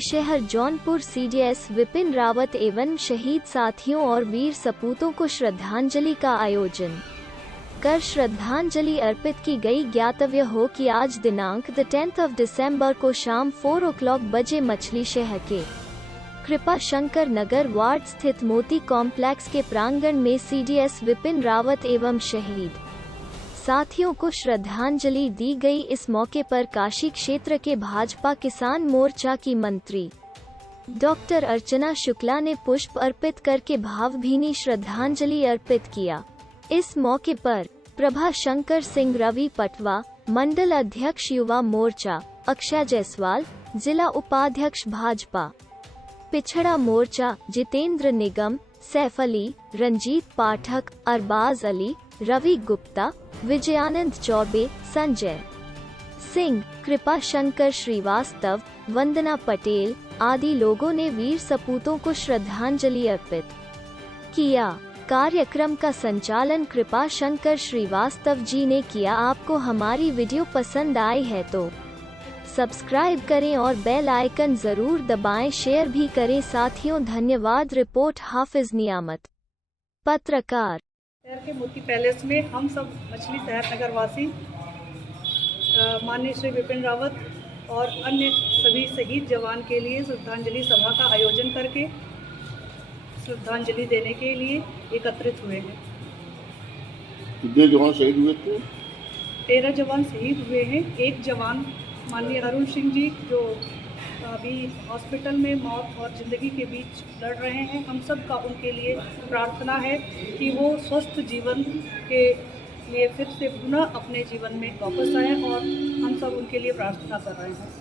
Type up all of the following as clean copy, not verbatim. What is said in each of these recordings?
शहर जौनपुर सीडीएस विपिन रावत एवं शहीद साथियों और वीर सपूतों को श्रद्धांजलि का आयोजन कर श्रद्धांजलि अर्पित की गई। ज्ञातव्य हो कि आज दिनांक 10 दिसंबर को शाम 4 o'clock बजे मछली शहर के कृपा शंकर नगर वार्ड स्थित मोती कॉम्प्लेक्स के प्रांगण में सीडीएस विपिन रावत एवं शहीद साथियों को श्रद्धांजलि दी गई। इस मौके पर काशी क्षेत्र के भाजपा किसान मोर्चा की मंत्री डॉक्टर अर्चना शुक्ला ने पुष्प अर्पित करके भावभीनी श्रद्धांजलि अर्पित किया। इस मौके पर प्रभा शंकर सिंह, रवि पटवा, मंडल अध्यक्ष युवा मोर्चा अक्षय जायसवाल, जिला उपाध्यक्ष भाजपा पिछड़ा मोर्चा जितेंद्र निगम, सैफ अली, रंजीत पाठक, अरबाज अली, रवि गुप्ता, विजयानंद चौबे, संजय सिंह, कृपा शंकर श्रीवास्तव, वंदना पटेल आदि लोगों ने वीर सपूतों को श्रद्धांजलि अर्पित किया। कार्यक्रम का संचालन कृपा शंकर श्रीवास्तव जी ने किया। आपको हमारी वीडियो पसंद आई है तो सब्सक्राइब करें और बेल आइकन जरूर दबाएं, शेयर भी करें साथियों। धन्यवाद। रिपोर्ट हाफिज नियामत, पत्रकार। शहर के मोती पैलेस में हम सब मछली शहर नगर वासी माननीय श्री विपिन रावत और अन्य सभी शहीद जवान के लिए श्रद्धांजलि सभा का आयोजन करके श्रद्धांजलि देने के लिए एकत्रित हुए हैं। कितने जवान शहीद हुए थे? 13 जवान शहीद हुए हैं। एक जवान माननीय अरुण सिंह जी जो अभी हॉस्पिटल में मौत और ज़िंदगी के बीच लड़ रहे हैं। हम सब का उनके लिए प्रार्थना है कि वो स्वस्थ जीवन के लिए फिर से पुनः अपने जीवन में वापस आए और हम सब उनके लिए प्रार्थना कर रहे हैं।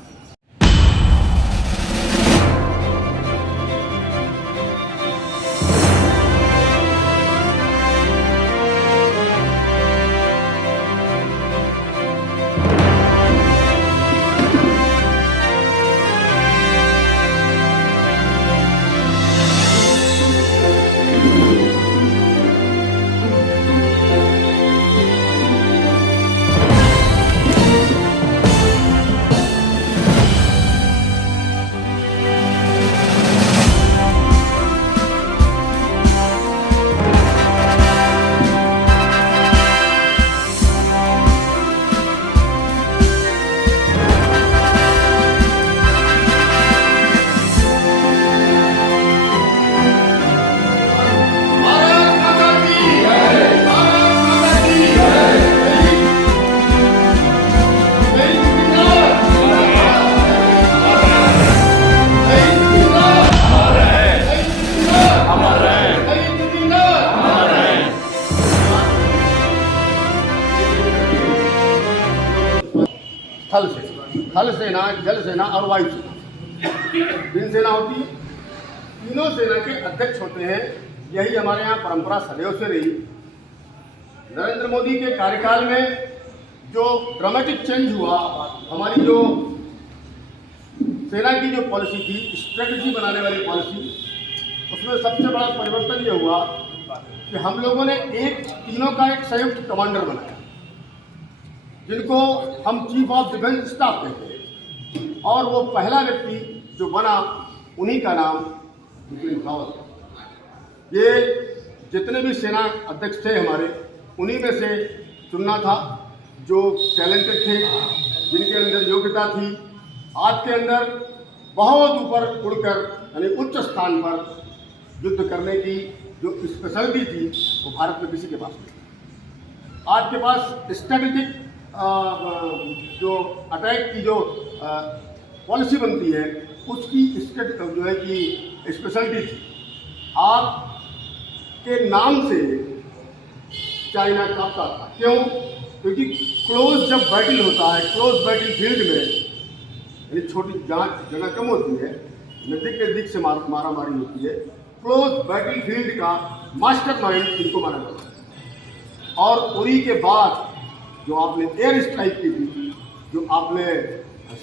थल सेना, जल सेना और वायु सेना, तीन सेना होती है। तीनों सेना के अध्यक्ष होते हैं। यही हमारे यहाँ परंपरा सदैव से रही। नरेंद्र मोदी के कार्यकाल में जो ड्रामेटिक चेंज हुआ, हमारी जो सेना की जो पॉलिसी थी, स्ट्रेटजी बनाने वाली पॉलिसी, उसमें सबसे बड़ा परिवर्तन ये हुआ कि हम लोगों ने तीनों का एक संयुक्त कमांडर बनाया, जिनको हम चीफ ऑफ डिफेंस स्टाफ कहते हैं। और वो पहला व्यक्ति जो बना, उन्हीं का नाम विपिन रावत। ये जितने भी सेना अध्यक्ष थे हमारे, उन्हीं में से चुनना था जो टैलेंटेड थे, जिनके अंदर योग्यता थी। आज के अंदर बहुत ऊपर उड़कर यानी उच्च स्थान पर युद्ध करने की जो स्पेशलिटी थी, वो भारत में किसी के पास नहीं। आज के पास स्ट्रेटेजिक जो अटैक की जो पॉलिसी बनती है, उसकी जो है कि स्पेशलिटी थी। आपके नाम से चाइना कांपता था। क्यों? क्योंकि क्लोज जब बैटल होता है, क्लोज बैटल फील्ड में, यानी छोटी जगह कम होती है, नजदीक से मारा मारी होती है। क्लोज बैटल फील्ड का मास्टरमाइंड इनको माना जाता है। और उरी के बाद जो आपने एयर स्ट्राइक की थी, जो आपने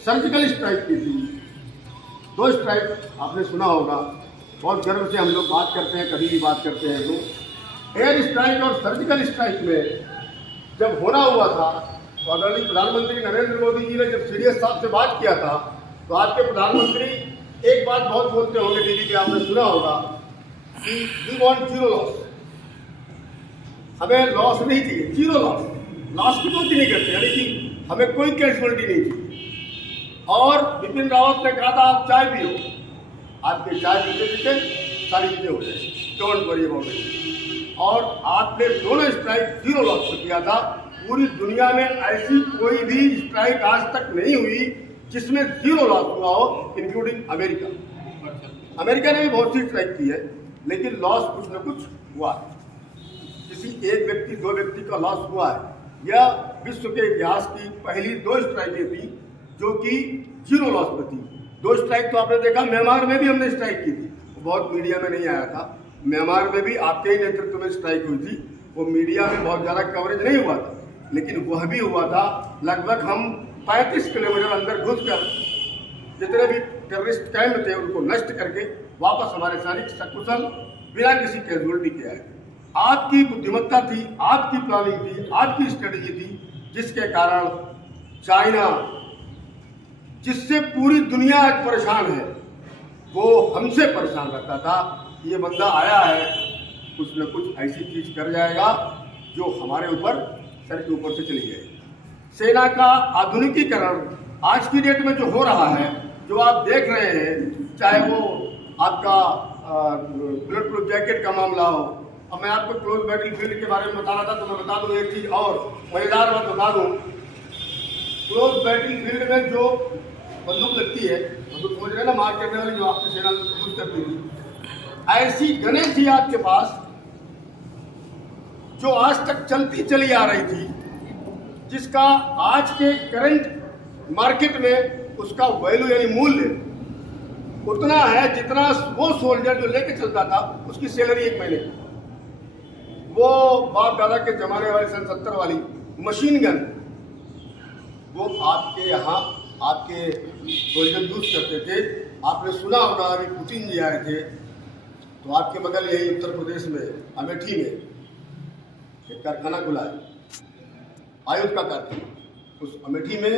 सर्जिकल स्ट्राइक की थी, 2 स्ट्राइक आपने सुना होगा। बहुत गर्व से हम लोग बात करते हैं, कभी भी बात करते हैं तो एयर स्ट्राइक और सर्जिकल स्ट्राइक में जब होना हुआ था, तो आदरणीय प्रधानमंत्री नरेंद्र मोदी जी ने जब सीडीएस साहब से बात किया था, तो आपके प्रधानमंत्री एक बात बहुत बोलते होंगे टीवी पे, आपने सुना होगा कि वी वांट जीरो लॉस, हमें लॉस नहीं चाहिए, जीरो लॉस, लॉस की बात ही नहीं करते, यानी कि हमें कोई कैजुअलिटी नहीं चाहिए। और बिपिन रावत ने कहा था आप चाय पियो, आपके चाय पीते पीते सारी चीजें हो जाएगी, डोंट वरी अबाउट इट। और आपने दोनों स्ट्राइक जीरो लॉस से किया था। पूरी दुनिया में ऐसी कोई भी स्ट्राइक आज तक नहीं हुई जिसमें जीरो लॉस हुआ हो, इंक्लूडिंग अमेरिका। अमेरिका ने भी बहुत सी स्ट्राइक की है, लेकिन लॉस कुछ न कुछ हुआ है। किसी एक व्यक्ति दो व्यक्ति का लॉस हुआ है। यह विश्व के इतिहास की पहली 2 स्ट्राइकें थी जो कि जीरो लॉस में थी। 2 स्ट्राइक तो आपने देखा, म्यांमार में भी हमने स्ट्राइक की थी, बहुत मीडिया में नहीं आया था। म्यांमार में भी आपके ही नेतृत्व में स्ट्राइक हुई थी, वो मीडिया में बहुत ज़्यादा कवरेज नहीं हुआ था, लेकिन वह भी हुआ था। लगभग हम 35 किलोमीटर अंदर घुसकर जितने भी टेररिस्ट कैंप थे उनको नष्ट करके वापस हमारे सैनिक सकुशल बिना किसी कैजुअलिटी के आए। आपकी बुद्धिमत्ता थी, आपकी प्लानिंग थी, आपकी स्ट्रेटेजी थी, जिसके कारण चाइना, जिससे पूरी दुनिया आज परेशान है, वो हमसे परेशान रहता था। ये बंदा आया है, कुछ न कुछ ऐसी चीज कर जाएगा जो हमारे ऊपर, सर के ऊपर से चली जाएगी। सेना का आधुनिकीकरण आज की डेट में जो हो रहा है, जो आप देख रहे हैं, चाहे वो आपका बुलेट प्रूफ जैकेट का मामला हो। अब मैं आपको क्लोज बैटल फील्ड के बारे में बता रहा था, तो मैं बता दूं एक चीज और मजेदार बात बता दूं। क्लोज बैटल फील्ड में जो बंदूक लगती है, बंदूक समझ रहे ना, मार करने वाली, जो आपकी सेना यूज करती थी, ऐसी गनें थी आपके पास जो आज तक चलती चली आ रही थी, जिसका आज के करंट मार्केट में उसका वैल्यू यानी मूल्य उतना है जितना वो सोल्जर जो लेके चलता था उसकी सैलरी 1 महीने की। वो बाप दादा के जमाने वाली सन 70 वाली मशीन गन, वो आपके यहाँ आपके सोल्जर यूज करते थे। आपने सुना होगा अभी पुतिन जी आए थे, तो आपके बगल यही उत्तर प्रदेश में अमेठी में एक कारखाना खुला है, आयुध का कारखाना। उस अमेठी में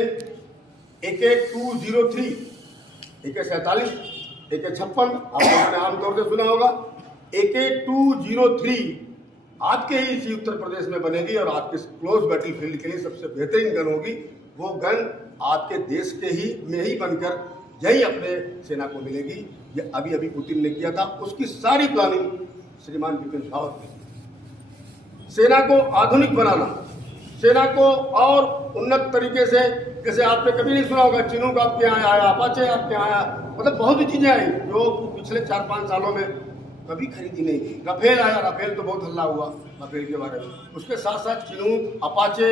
AK-203, AK-47, AK-56, आपने आमतौर से सुना होगा। AK-203 आपके ही इसी उत्तर प्रदेश में बनेगी और आपके क्लोज बैटल फील्ड के लिए सबसे बेहतरीन गन होगी। वो गन आपके देश के ही में ही बनकर यही अपने सेना को मिलेगी। ये अभी अभी पुतिन ने किया था, उसकी सारी प्लानिंग श्रीमान बिपिन रावत ने। सेना को आधुनिक बनाना, सेना को और उन्नत तरीके से, जैसे आपने कभी नहीं सुना होगा चिनूक आपके यहाँ आया, अपाचे आपके यहाँ आया, मतलब बहुत सी चीजें आई जो पिछले 4-5 सालों में कभी खरीदी नहीं थी। राफेल आया, राफेल तो बहुत हल्ला हुआ राफेल के बारे में। उसके साथ साथ चिनूक, अपाचे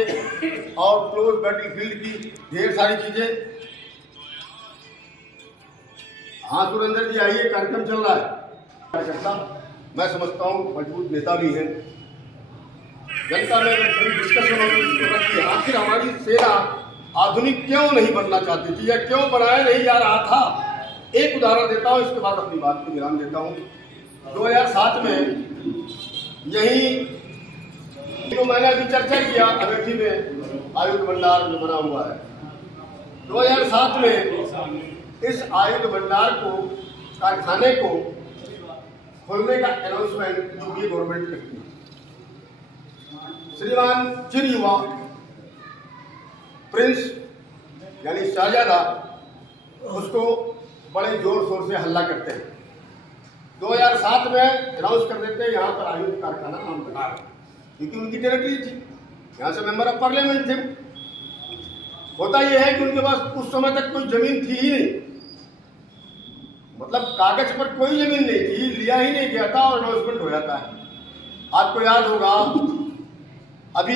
और क्लोज बैटल फील्ड की ढेर सारी चीजें। हाँ सुरेंद्र जी आइए, कार्यक्रम चल रहा है। कार्यकर्ता मैं समझता हूँ मजबूत नेता भी हैं। जनता में डिस्कशन होगी आखिर हमारी सेना आधुनिक क्यों नहीं बनना चाहती थी या क्यों बनाया नहीं जा रहा था। एक उदाहरण देता हूँ, इसके बाद अपनी बात को विराम देता हूँ। 2007 में यही जो मैंने अभी चर्चा किया, अमेठी में आयुध भंडार जो बना हुआ है, 2007 में इस आयुध भंडार को, कारखाने को खोलने का अनाउंसमेंट यूपी गवर्नमेंट करती है। श्रीमान चिर युवा प्रिंस यानी शाहजादा उसको बड़े जोर शोर से हल्ला करते हैं। 2007 में अनाउंस कर देते हैं यहाँ पर आयुध कारखाना नाम बना, क्योंकि उनकी टेरिटरी थी, यहाँ से मेंबर ऑफ पार्लियामेंट थे। होता यह है कि उनके पास उस समय तक कोई जमीन थी ही नहीं, मतलब कागज पर कोई जमीन नहीं थी, लिया ही नहीं गया था और अनाउंसमेंट हो जाता है। आपको याद होगा अभी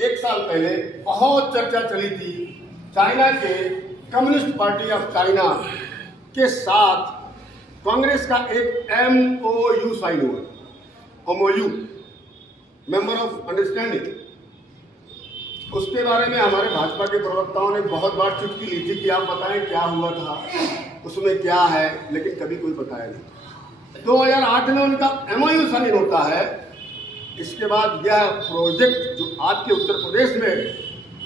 1 साल पहले बहुत चर्चा चली थी चाइना के कम्युनिस्ट पार्टी ऑफ चाइना के साथ कांग्रेस का एक MOU साइन हुआ, MOU मेंबर ऑफ अंडरस्टैंडिंग। उसके बारे में हमारे भाजपा के प्रवक्ताओं ने बहुत बार चुटकी ली थी कि आप बताएं क्या हुआ था, उसमें क्या है, लेकिन कभी कोई बताया नहीं। 2008 में उनका MOU साइन होता है। इसके बाद यह प्रोजेक्ट जो आपके उत्तर प्रदेश में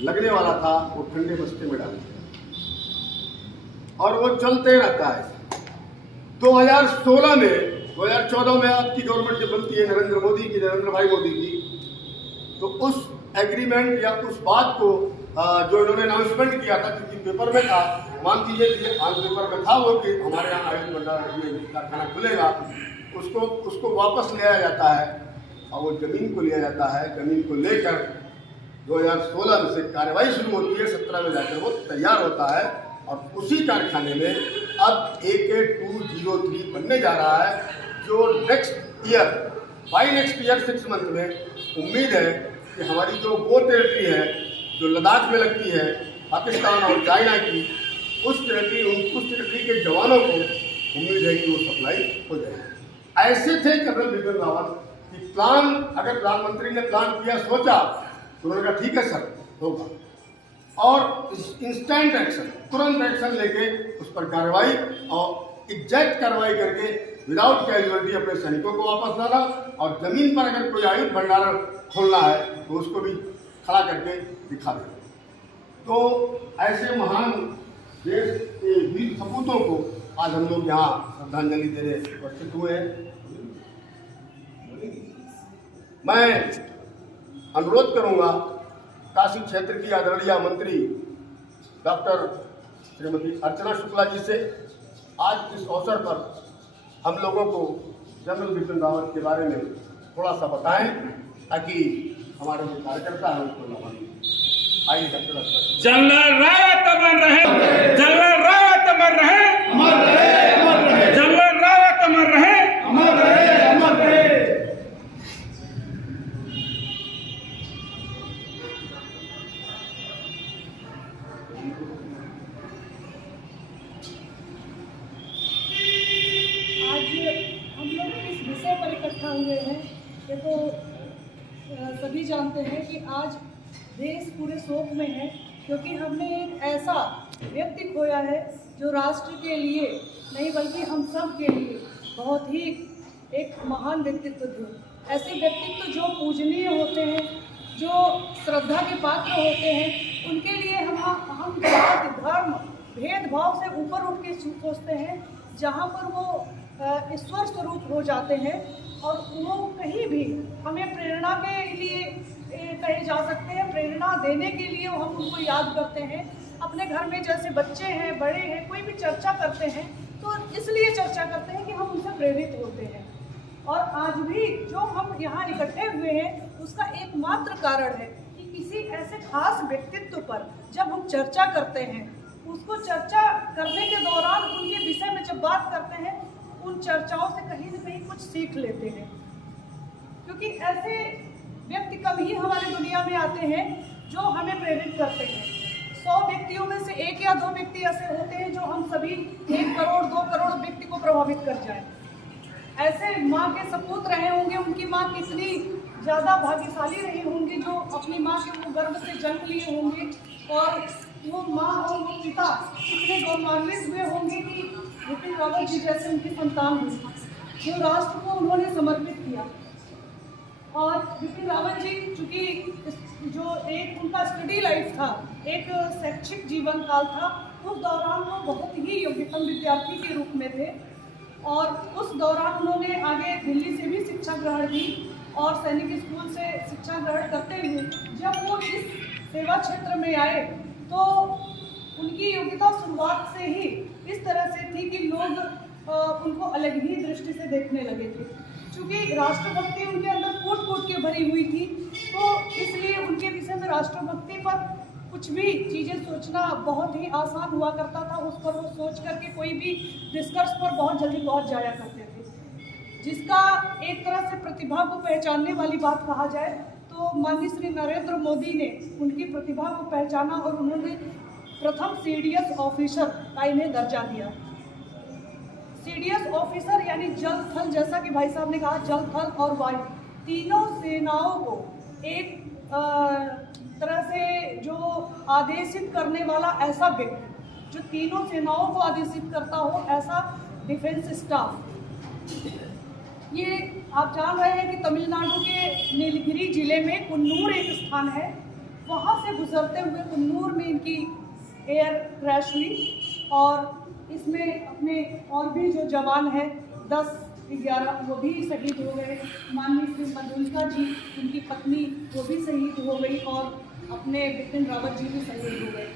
लगने वाला था वो ठंडे बस्ते में डाल दिया और वो चलते रहता है। 2016 में 2014 में आपकी गवर्नमेंट जब बनती है नरेंद्र भाई मोदी की, तो उस एग्रीमेंट या उस बात को जो इन्होंने अनाउंसमेंट किया था, क्योंकि पेपर में था, मान लीजिए आज पेपर में था वो कि हमारे यहाँ आयुष भंडार ये कारखाना खुलेगा, उसको वापस लिया जाता है और वो ज़मीन को लिया जाता है। ज़मीन को लेकर 2016 में से कार्रवाई शुरू होती है, 17 में जाकर वो तैयार होता है और उसी कारखाने में अब AK203 बनने जा रहा है, जो नेक्स्ट ईयर 6 मंथ में उम्मीद है कि हमारी जो वो टेरिटरी है जो लद्दाख में लगती है पाकिस्तान और चाइना की, उस टेरिटरी के जवानों को उम्मीद है कि वो सप्लाई हो जाएगी। ऐसे थे कर्नल बिपिन रावत कि प्लान, अगर प्रधानमंत्री ने प्लान किया, सोचा, तो उन्होंने कहा ठीक है सर होगा, और इंस्टेंट एक्शन, तुरंत एक्शन लेके उस पर कार्रवाई और एग्जैक्ट कार्रवाई करके विदाउट कैजुअलिटी अपने सैनिकों को वापस लाना, और जमीन पर अगर कोई आयुध भंडार खोलना है तो उसको भी खड़ा करके दिखा दें। तो ऐसे महान देश के वीर सपूतों को आज हम लोग यहाँ श्रद्धांजलि देने उपस्थित हुए हैं। मैं अनुरोध करूँगा काशी क्षेत्र की आदरणीय मंत्री डॉक्टर श्रीमती अर्चना शुक्ला जी से, आज इस अवसर पर हम लोगों को जनरल बिपिन रावत के बारे में थोड़ा सा बताएं, ताकि हमारे जो कार्यकर्ता हैं उसको लाभ मिले। आइए डॉक्टर अर्चना। जनरल रावत अमर रहे, जनरल रावत अमर रहे, अमर रहे, अमर रहे, जनरल रावत अमर रहे, अमर रहे, अमर रहे। हुए हैं, ये तो सभी जानते हैं कि आज देश पूरे शोक में है, क्योंकि हमने एक ऐसा व्यक्ति खोया है जो राष्ट्र के लिए नहीं बल्कि हम सब के लिए बहुत ही एक महान व्यक्तित्व थे। ऐसे व्यक्तित्व जो पूजनीय होते हैं, जो श्रद्धा के पात्र होते हैं, उनके लिए हम जाति धर्म भेदभाव से ऊपर उठ के सोचते हैं, जहाँ पर वो ईश्वर स्वरूप हो जाते हैं, और वो कहीं भी हमें प्रेरणा के लिए कहे जा सकते हैं, प्रेरणा देने के लिए हम उनको याद करते हैं। अपने घर में जैसे बच्चे हैं, बड़े हैं, कोई भी चर्चा करते हैं तो इसलिए चर्चा करते हैं कि हम उनसे प्रेरित होते हैं। और आज भी जो हम यहाँ इकट्ठे हुए हैं उसका एकमात्र कारण है कि किसी ऐसे खास व्यक्तित्व पर जब हम चर्चा करते हैं, उसको चर्चा करने के दौरान उनके विषय में जब बात करते हैं, उन चर्चाओं से कहीं न कहीं कुछ सीख लेते हैं, क्योंकि ऐसे व्यक्ति कम ही हमारी दुनिया में आते हैं जो हमें प्रेरित करते हैं। 100 व्यक्तियों में से 1 या 2 व्यक्ति ऐसे होते हैं जो हम सभी 1 करोड़ 2 करोड़ व्यक्ति को प्रभावित कर जाए। ऐसे माँ के सपूत रहे होंगे, उनकी माँ कितनी ज़्यादा भाग्यशाली रही होंगी जो अपनी माँ के वो गर्भ से जन्म लिए होंगे, और वो माँ और वो पिता कितने गौरवान्वित हुए होंगे कि बिपिन रावत जी जैसे उनकी संतान हुई, जो राष्ट्र को उन्होंने समर्पित किया। और बिपिन रावत जी चूँकि जो एक उनका स्टडी लाइफ था, एक शैक्षिक जीवन काल था, उस दौरान वो बहुत ही योग्यतम विद्यार्थी के रूप में थे, और उस दौरान उन्होंने आगे दिल्ली से भी शिक्षा ग्रहण की, और सैनिक स्कूल से शिक्षा ग्रहण करते हुए जब वो इस सेवा क्षेत्र में आए तो उनकी योग्यता शुरुआत से ही इस तरह से थी कि लोग उनको अलग ही दृष्टि से देखने लगे थे। क्योंकि राष्ट्रभक्ति उनके अंदर कूट कूट के भरी हुई थी, तो इसलिए उनके विषय में राष्ट्रभक्ति पर कुछ भी चीज़ें सोचना बहुत ही आसान हुआ करता था। उस पर वो सोच करके कोई भी निष्कर्ष पर बहुत जल्दी पहुंच जाया करते थे। जिसका एक तरह से प्रतिभा को पहचानने वाली बात कहा जाए तो माननीय श्री नरेंद्र मोदी ने उनकी प्रतिभा को पहचाना और उन्होंने प्रथम CDS ऑफिसर का इन्हें दर्जा दिया। CDS ऑफिसर यानी जल थल, जैसा कि भाई साहब ने कहा, जल थल और वायु तीनों सेनाओं को एक तरह से जो आदेशित करने वाला ऐसा व्यक्ति जो तीनों सेनाओं को आदेशित करता हो, ऐसा डिफेंस स्टाफ। ये आप जान रहे हैं कि तमिलनाडु के नीलगिरी जिले में कुन्नूर एक स्थान है, वहाँ से गुजरते हुए कुन्नूर में इनकी एयर क्रैश हुई और इसमें अपने और भी जो जवान हैं 10-11 वो भी शहीद हो गए। माननीय श्री मधुलिका जी, उनकी पत्नी वो भी शहीद हो गई और अपने बिपिन रावत जी भी शहीद हो गए।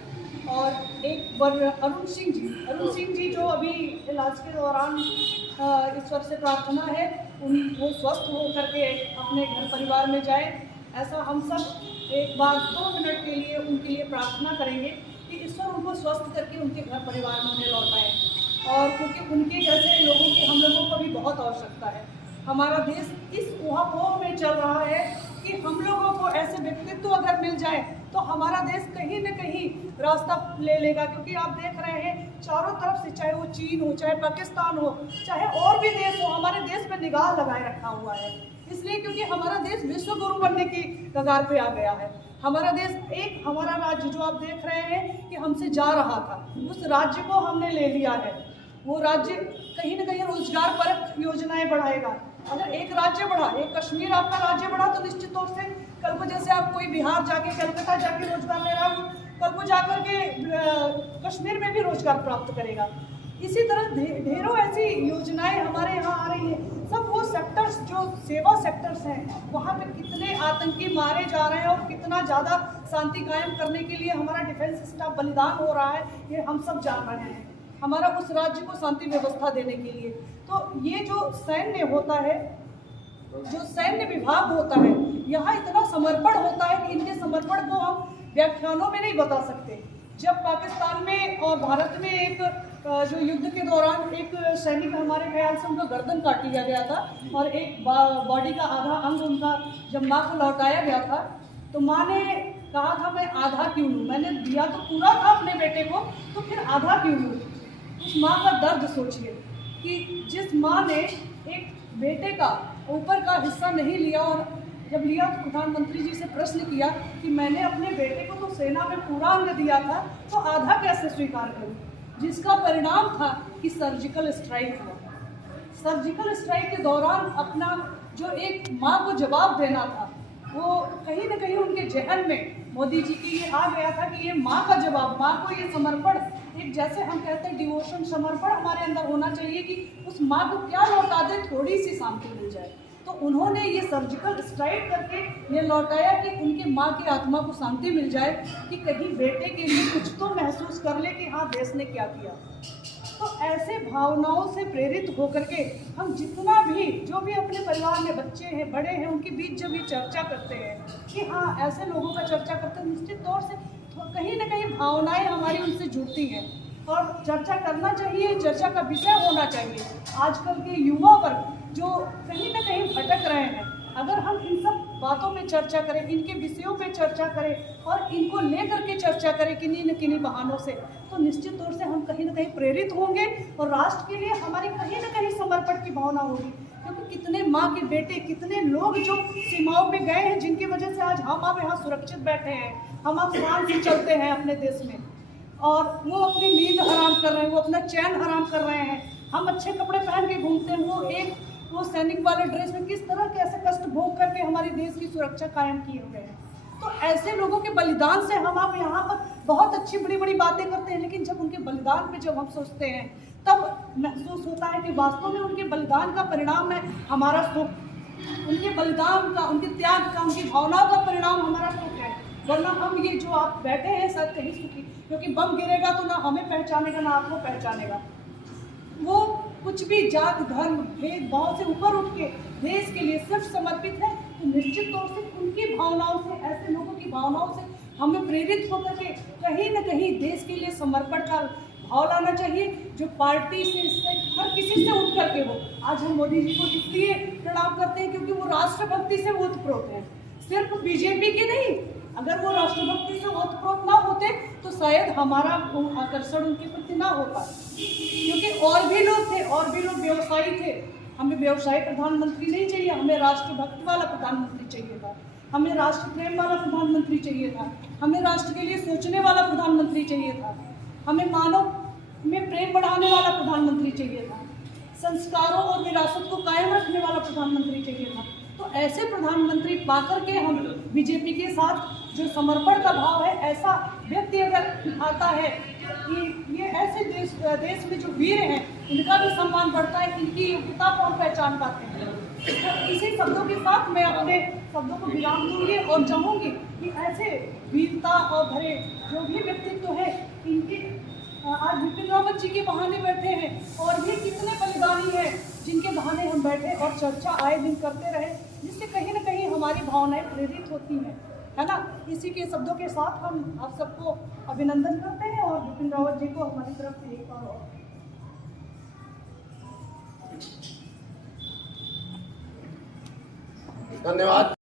और एक अरुण सिंह जी जो अभी इलाज के दौरान ईश्वर से प्रार्थना है वो स्वस्थ हो करके अपने घर परिवार में जाए, ऐसा हम सब एक बार 2 मिनट के लिए उनके लिए प्रार्थना करेंगे कि ईश्वर उनको स्वस्थ करके उनके घर परिवार में उन्हें लौटाए। और क्योंकि उनके जैसे लोगों की हम लोगों को भी बहुत आवश्यकता है। हमारा देश इस ऊहापोह में चल रहा है कि हम लोगों को ऐसे व्यक्तित्व अगर मिल जाए तो हमारा देश कहीं न कहीं रास्ता ले लेगा। क्योंकि आप देख रहे हैं चारों तरफ से, चाहे वो चीन हो, चाहे पाकिस्तान हो, चाहे और भी देश हो, हमारे देश पे निगाह लगाए रखा हुआ है। इसलिए क्योंकि हमारा देश विश्व गुरु बनने की कगार पे आ गया है। हमारा देश हमारा राज्य जो आप देख रहे हैं कि हमसे जा रहा था, उस राज्य को हमने ले लिया है। वो राज्य कहीं न कहीं रोजगार परक योजनाएं बढ़ाएगा। अगर एक राज्य बढ़ा, एक कश्मीर आपका राज्य बढ़ा, तो निश्चित तौर से कल को जैसे आप कोई बिहार जाके, कलकत्ता जाके रोजगार ले रहा हो, कल को जाकर के कश्मीर में भी रोजगार प्राप्त करेगा। इसी तरह ढेरों ऐसी योजनाएं हमारे यहाँ आ रही हैं। सब वो सेक्टर्स जो सेवा सेक्टर्स हैं, वहाँ पे कितने आतंकी मारे जा रहे हैं और कितना ज़्यादा शांति कायम करने के लिए हमारा डिफेंस स्टाफ बलिदान हो रहा है, ये हम सब जान रहे हैं। हमारा उस राज्य को शांति व्यवस्था देने के लिए तो ये जो सैन्य होता है, जो सैन्य विभाग होता है, यहाँ इतना समर्पण होता है कि इनके समर्पण को हम व्याख्यानों में नहीं बता सकते। जब पाकिस्तान में और भारत में एक जो युद्ध के दौरान एक सैनिक हमारे ख्याल से उनका गर्दन काट लिया गया था और एक बॉडी का आधा अंग उनका जब माँ को लौटाया गया था, तो माँ ने कहा था मैं आधा क्यों लूँ, मैंने दिया तो पूरा था अपने बेटे को, तो फिर आधा क्यों लूँ। उस माँ का दर्द सोचिए कि जिस माँ ने एक बेटे का ऊपर का हिस्सा नहीं लिया और जब लिया तो प्रधानमंत्री जी से प्रश्न किया कि मैंने अपने बेटे को तो सेना में पूरा अंग दिया था, तो आधा कैसे स्वीकार करूं, जिसका परिणाम था कि सर्जिकल स्ट्राइक हुआ। सर्जिकल स्ट्राइक के दौरान अपना जो एक माँ को जवाब देना था, वो कहीं न कहीं उनके जहन में मोदी जी की ये आ गया था कि ये माँ का जवाब, माँ को ये समर्पण, एक जैसे हम कहते हैं डिवोशन, समर्पण हमारे अंदर होना चाहिए कि उस माँ को क्या लौटा दे, थोड़ी सी शांति मिल जाए। तो उन्होंने ये सर्जिकल स्ट्राइक करके ये लौटाया कि उनके माँ की आत्मा को शांति मिल जाए कि कहीं बेटे के लिए कुछ तो महसूस कर ले कि हाँ देश ने क्या किया। तो ऐसे भावनाओं से प्रेरित होकर के हम जितना भी जो भी अपने परिवार में बच्चे हैं, बड़े हैं, उनके बीच जब ये चर्चा करते हैं कि हाँ ऐसे लोगों का चर्चा करते हैं, निश्चित तौर से कहीं ना कहीं भावनाएं हमारी उनसे जुड़ती हैं और चर्चा करना चाहिए, चर्चा का विषय होना चाहिए। आजकल के युवा वर्ग जो कहीं ना कहीं भटक रहे हैं, अगर हम इन सब बातों पे चर्चा करें, इनके विषयों पे चर्चा करें और इनको लेकर के चर्चा करें किन्हीं न किन्हीं बहानों से, तो निश्चित तौर से हम कहीं ना कहीं प्रेरित होंगे और राष्ट्र के लिए हमारी कहीं ना कहीं समर्पण की भावना होगी। क्योंकि कितने माँ के बेटे, कितने लोग जो सीमाओं पे गए हैं, जिनकी वजह से आज हम आप यहाँ सुरक्षित बैठे हैं, हम आप शान से चलते हैं अपने देश में, और वो अपनी नींद हराम कर रहे हैं, वो अपना चैन हराम कर रहे हैं। हम अच्छे कपड़े पहन के घूमते हैं, वो सैनिक वाले ड्रेस में किस तरह कैसे कष्ट भोग करके हमारे देश की सुरक्षा कायम किए हुए हैं। तो ऐसे लोगों के बलिदान से हम आप यहाँ पर बहुत अच्छी बड़ी बड़ी बातें करते हैं, लेकिन जब उनके बलिदान पे जब हम सोचते हैं तब महसूस होता है कि वास्तव में उनके बलिदान का परिणाम है हमारा सुख, उनके बलिदान का, उनके त्याग का, उनकी भावनाओं का परिणाम हमारा सुख है। वरना हम ये जो आप बैठे हैं शायद कहीं सुखी, क्योंकि बम गिरेगा तो ना हमें पहचानेगा ना आपको पहचानेगा। वो कुछ भी जात धर्म भेदभाव से ऊपर उठ के देश के लिए सिर्फ समर्पित है, तो निश्चित तौर से उनकी भावनाओं से, ऐसे लोगों की भावनाओं से हमें प्रेरित होकर के कहीं न कहीं देश के लिए समर्पण का भाव लाना चाहिए, जो पार्टी से, इससे, हर किसी से उठ करके हो। आज हम मोदी जी को इसलिए प्रणाम करते हैं क्योंकि वो राष्ट्रभक्ति से ओतप्रोत हैं, सिर्फ बीजेपी के नहीं। अगर वो राष्ट्रभक्ति से ओतप्रोत ना होते तो शायद हमारा आकर्षण उनके प्रति ना होता, क्योंकि और भी लोग थे, और भी लोग व्यवसायी थे। हमें व्यवसायी प्रधानमंत्री नहीं चाहिए, हमें राष्ट्रभक्ति वाला प्रधानमंत्री चाहिए था, हमें राष्ट्र प्रेम वाला प्रधानमंत्री चाहिए था, हमें राष्ट्र के लिए सोचने वाला प्रधानमंत्री चाहिए था, हमें मानव में प्रेम बढ़ाने वाला प्रधानमंत्री चाहिए था, संस्कारों और विरासत को कायम रखने वाला प्रधानमंत्री चाहिए था। तो ऐसे प्रधानमंत्री पाकर के हम बीजेपी के साथ जो समर्पण का भाव है, ऐसा व्यक्ति अगर आता है कि ये ऐसे ऐसे देश में जो वीर हैं इनका भी सम्मान बढ़ता है, इनकी योग्यता को हम पहचान पाते हैं। तो इसी शब्दों के साथ मैं अपने शब्दों को विराम दूंगी और चाहूँगी कि ऐसे वीरता और भरे जो भी व्यक्तित्व है इनके आज विपिन रावत जी के बहाने बैठे हैं और भी कितने बलिदानी हैं जिनके बहाने हम बैठे और चर्चा आए दिन करते रहे, जिससे कहीं ना कहीं हमारी भावनाएं प्रेरित होती हैं, है ना। इसी के शब्दों के साथ हम आप सबको अभिनंदन करते हैं और विपिन रावत जी को हमारी तरफ से एक बार और धन्यवाद।